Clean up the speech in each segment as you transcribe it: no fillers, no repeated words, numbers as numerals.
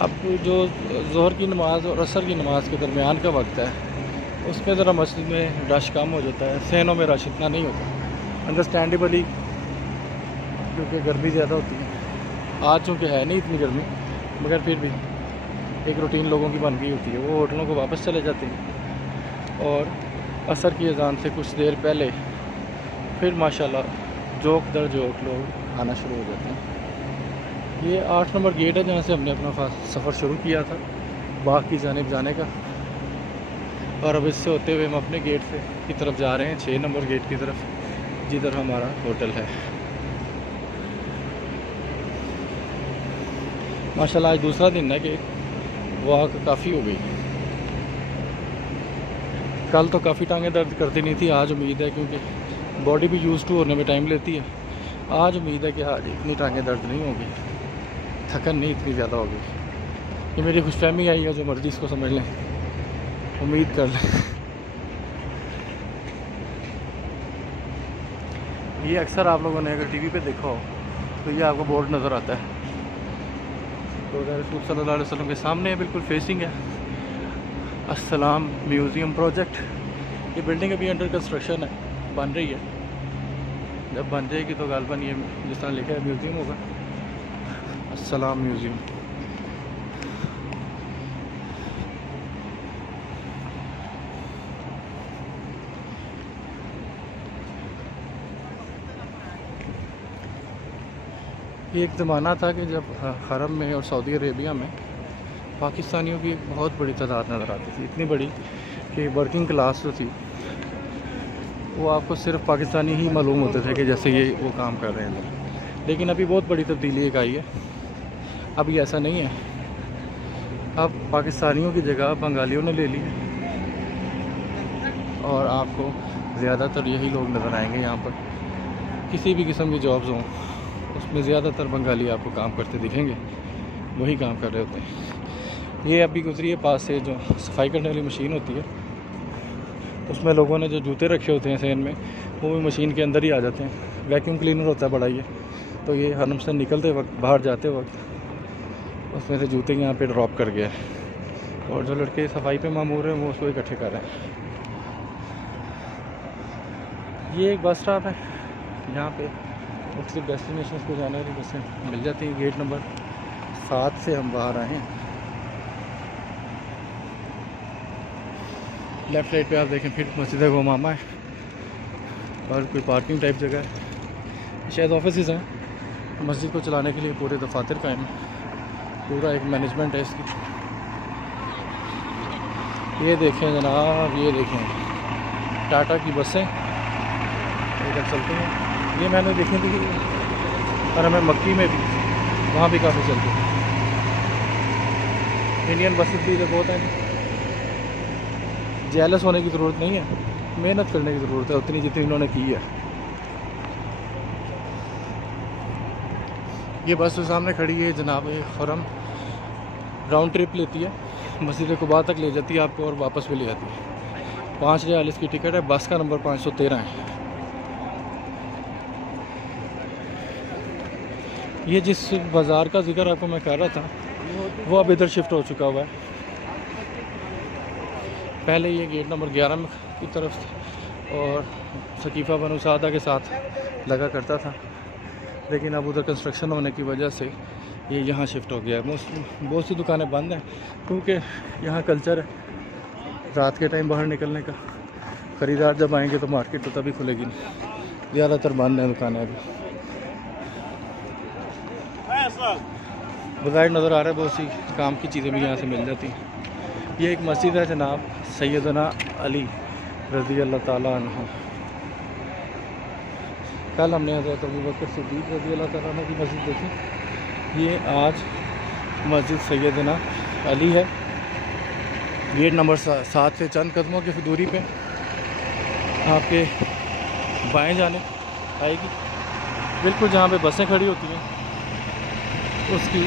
अब जो ज़ोहर की नमाज़ और असर की नमाज़ के दरमियान का वक्त है, उसमें ज़रा मस्जिद में रश कम हो जाता है, सहनों में रश इतना नहीं होता अंडरस्टैंडेबली, क्योंकि गर्मी ज़्यादा होती है। आज चूँकि है नहीं इतनी गर्मी, मगर फिर भी एक रूटीन लोगों की बन गई होती है, वो होटलों को वापस चले जाते हैं और असर की अज़ान से कुछ देर पहले फिर माशाल्लाह जोक दर जोक लोग आना शुरू हो जाते हैं। ये 8 नंबर गेट है जहाँ से हमने अपना सफ़र शुरू किया था बाग की जानिब जाने का, और अब इससे होते हुए हम अपने गेट से की तरफ जा रहे हैं 6 नंबर गेट की तरफ, जिधर हमारा होटल है। माशाल्लाह आज दूसरा दिन है कि वॉक काफ़ी हो गई। कल तो काफ़ी टांगें दर्द करती नहीं थी, आज उम्मीद है क्योंकि बॉडी भी यूज़ टू होने में टाइम लेती है, आज उम्मीद है कि आज इतनी टांगें दर्द नहीं होगी, थकन नहीं इतनी ज़्यादा होगी। ये मेरी खुशफहमी आई है, जो मर्ज़ी इसको समझ लें, उम्मीद कर लें। ये अक्सर आप लोगों ने अगर टीवी पे देखा हो तो ये आपको बोर्ड नज़र आता है, तो रसूल सल्लल्लाहु अलैहि वसल्लम के सामने बिल्कुल फेसिंग है अस्सलाम म्यूज़ियम प्रोजेक्ट। ये बिल्डिंग अभी अंडर कंस्ट्रक्शन है, बन रही है, जब बन जाएगी तो गालबन ये जिस तरह लिखा है म्यूज़ियम होगा, अस्सलाम म्यूज़ियम। ये एक ज़माना था कि जब हरम में और सऊदी अरेबिया में पाकिस्तानियों की एक बहुत बड़ी तादाद नज़र आती थी, इतनी बड़ी कि वर्किंग क्लास जो थी वो आपको सिर्फ पाकिस्तानी ही मालूम होते थे कि जैसे ये वो काम कर रहे हैं। लेकिन अभी बहुत बड़ी तब्दीली एक आई है, अभी ऐसा नहीं है, अब पाकिस्तानियों की जगह बंगालियों ने ले ली है और आपको ज़्यादातर यही लोग नज़र आएंगे यहाँ पर। किसी भी किस्म की जॉब्स हों उसमें ज़्यादातर बंगाली आपको काम करते दिखेंगे, वही काम कर रहे होते हैं। ये अभी गुजरी है पास से, जो सफाई करने वाली मशीन होती है, उसमें लोगों ने जो जूते रखे होते हैं सेन में, वो भी मशीन के अंदर ही आ जाते हैं। वैक्यूम क्लीनर होता है बड़ा ये, तो ये हरम से निकलते वक्त, बाहर जाते वक्त उसमें से जूते यहाँ पे ड्रॉप कर गया है, और जो लड़के सफाई पे मामूर हैं वो उसको इकट्ठे कर रहे हैं। ये एक बस स्टॉप है, यहाँ पे मुख्तलिफ डेस्टिनेशन को जाने वाली बसें मिल जाती हैं। गेट नंबर 7 से हम बाहर आए हैं। लेफ़्ट साइड पे आप देखें फिर मस्जिद गुमामा है और कोई पार्किंग टाइप जगह है, शायद ऑफिस हैं। मस्जिद को चलाने के लिए पूरे दफातर कायम है, पूरा एक मैनेजमेंट है इसकी। ये देखें जनाब, ये देखें टाटा की बसें इधर चलती हैं। ये मैंने देखी थी और हमें मक्की में भी, वहाँ भी काफ़ी चलती है। इंडियन बसेस भी इधर बहुत हैं। जेलस होने की ज़रूरत नहीं है, मेहनत करने की ज़रूरत है उतनी जितनी इन्होंने की है। ये बस तो सामने खड़ी है जनाब, हरम राउंड ट्रिप लेती है, मस्जिद कुबा तक ले जाती है आपको और वापस भी ले जाती है। 5 रियाल इसकी टिकट है, बस का नंबर 513 है। ये जिस बाज़ार का जिक्र आपको मैं कर रहा था वो अब इधर शिफ्ट हो चुका हुआ है। पहले ये गेट नंबर 11 की तरफ और सकीफ़ा बनु सादा के साथ लगा करता था, लेकिन अब उधर कंस्ट्रक्शन होने की वजह से ये यहाँ शिफ्ट हो गया है। बहुत सी दुकानें बंद हैं क्योंकि यहाँ कल्चर है रात के टाइम बाहर निकलने का। ख़रीदार जब आएंगे तो मार्केट तो तभी खुलेगी, ज़्यादातर बंद हैं दुकानें अभी। बाज़ार नज़र आ रहा है, बहुत सी काम की चीज़ें भी यहाँ से मिल जाती हैं। ये एक मस्जिद है जनाब सैयदना अली रज़ी अल्लाह ताला अन्हु। कल हमने हज़रत अबू बकर सिद्दीक़ रज़ी अल्लाह ताला अन्हु की मस्जिद देखी, ये आज मस्जिद सैयदना अली है। गेट नंबर 7 से चंद कदमों की दूरी पे आपके बाएं जाने आएगी, बिल्कुल जहाँ पे बसें खड़ी होती हैं उसकी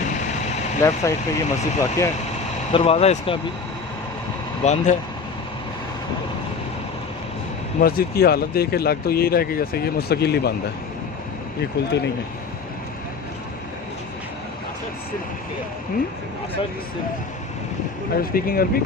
लेफ़्ट साइड पे ये मस्जिद वाक़या है। दरवाज़ा इसका भी बंद है। मस्जिद की हालत देख के लग तो यही रहा कि जैसे ये मुस्तकिल ही बंद है, ये खुलते नहीं है। Are you speaking Arabic?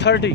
30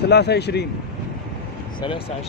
23 23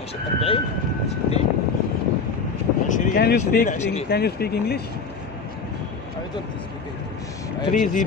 40 60 20 Can you speak 20. Can you speak English? I don't speak English. 30 30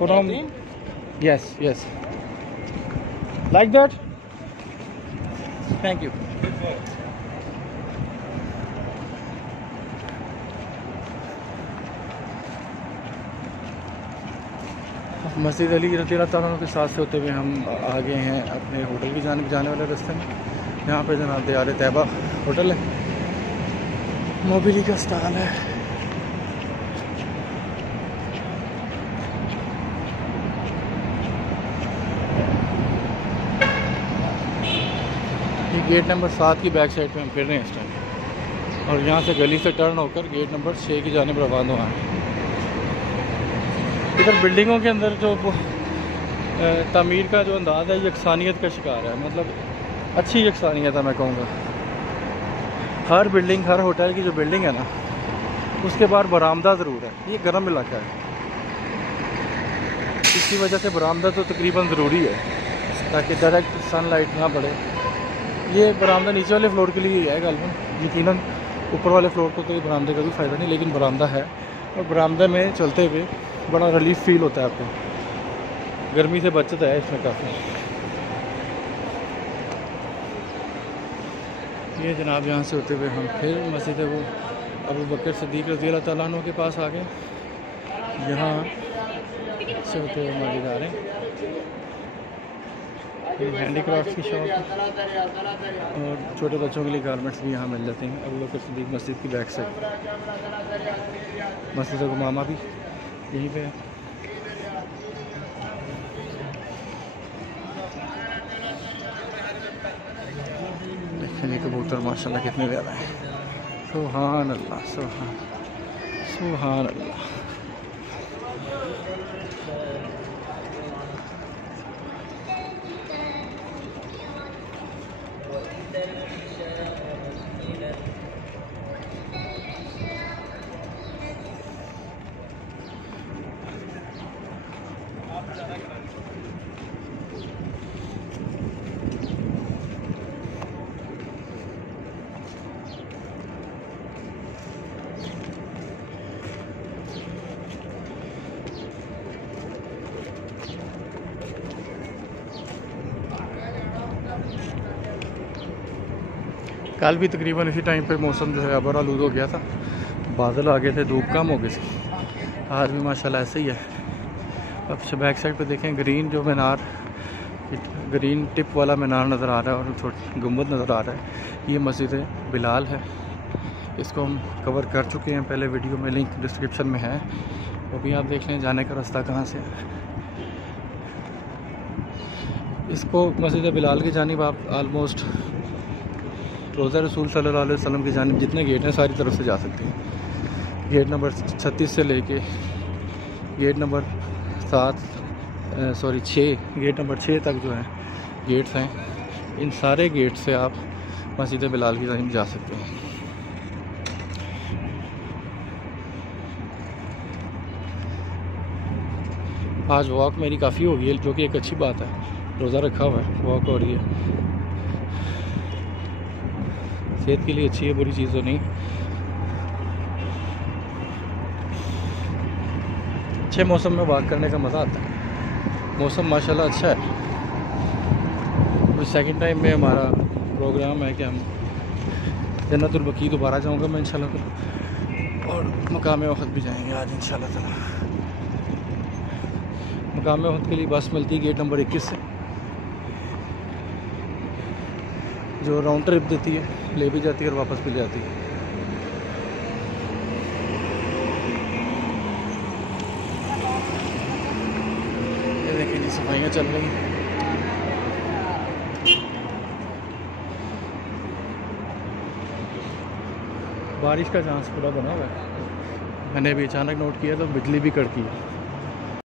From 30 yes. Like that? Thank you. मस्जिद अली रज़ियल्लाहु ताला अन्हु के साथ से होते हुए हम आ गए हैं अपने होटल की जानिब जाने वाले रास्ते में। यहाँ पे जनाब दियार तैयबा होटल है, मोबिली का स्टॉल है। ये गेट नंबर 7 की बैक साइड पे हम फिर रहे हैं इस टाइम, और यहाँ से गली से टर्न होकर गेट नंबर 6 की जानिब रवाना हुआ है। इधर बिल्डिंगों के अंदर जो तामीर का जो अंदाज़ है यकसानियत का शिकार है, मतलब अच्छी यकसानियत है मैं कहूँगा। हर बिल्डिंग, हर होटल की जो बिल्डिंग है ना, उसके बाहर बरामदा ज़रूर है। ये गर्म इलाका है, इसकी वजह से बरामदा तो तकरीबन ज़रूरी है ताकि डायरेक्ट सनलाइट ना पड़े। ये बरामदा नीचे वाले फ्लोर के लिए ही है गालिबन, यकीनन ऊपर वाले फ्लोर को तो ये बरामदे का भी फ़ायदा नहीं, लेकिन बरामदा है। और बरामदे में चलते हुए बड़ा रिलीफ फील होता है आपको, गर्मी से बचत है इसमें काफ़ी। ये जनाब यहाँ से होते हुए हम फिर मस्जिद वो अबू बकर सिद्दीक़ रज़ियल्लाहु ताला अन्हु के पास आ गए। यहाँ से होते हुए मस्जिद आ रहे हैं। ये हैंडीक्राफ्ट की शॉप है और छोटे बच्चों के लिए गारमेंट्स भी यहाँ मिल जाते हैं। अबू बकर सिद्दीक़ मस्जिद की बैक साइड, मस्जिद गुमामा भी यहीं पे है। देखिए कबूतर माशाल्लाह कितने ज़्यादा हैं। सुभान अल्लाह, सुभान अल्लाह। कल भी तकरीबन इसी टाइम पे मौसम जो है अबर आलूद हो गया था, बादल आ गए थे, धूप कम हो गई थी। आज भी माशाल्लाह ऐसे ही है। अब बैक साइड पे देखें ग्रीन जो मीनार, ग्रीन टिप वाला मीनार नज़र आ रहा है और छोटा गुंबद नज़र आ रहा है। ये मस्जिद बिलाल है, इसको हम कवर कर चुके हैं पहले वीडियो में, लिंक डिस्क्रिप्शन में है, वो भी आप देख लें जाने का रास्ता कहाँ से है। इसको मस्जिद बिलाल की जानिब आप आलमोस्ट रोज़ा रसूल सल्लल्लाहु अलैहि वसल्लम की जानिब जितने गेट हैं सारी तरफ से जा सकते हैं। गेट नंबर 36 से लेके गेट नंबर 6 गेट नंबर 6 तक जो है गेट्स हैं, इन सारे गेट से आप मस्जिद बिलाल की जानिब जा सकते हैं। आज वॉक मेरी काफ़ी हो गई है, जो कि एक अच्छी बात है। रोज़ा रखा हुआ है, वॉक हो रही है, सेहत के लिए अच्छी है, बुरी चीज़ तो नहीं। अच्छे मौसम में वॉक करने का मज़ा आता है। मौसम माशाल्लाह अच्छा है। तो सेकंड टाइम में हमारा प्रोग्राम है कि हम जन्नतुल बकी दोबारा जाऊंगा मैं इंशाल्लाह, और मकाम वक़्त भी जाएंगे आज इंशाल्लाह ताला। मकाम वक़्त के लिए बस मिलती है गेट नंबर 21 से, जो राउंड ट्रिप देती है, ले भी जाती है और वापस भी ले जाती है। ये देखिए जी सफाइयाँ चल रही हैं। बारिश का चांस पूरा बना हुआ है। मैंने अभी अचानक नोट किया तो बिजली भी कड़की है।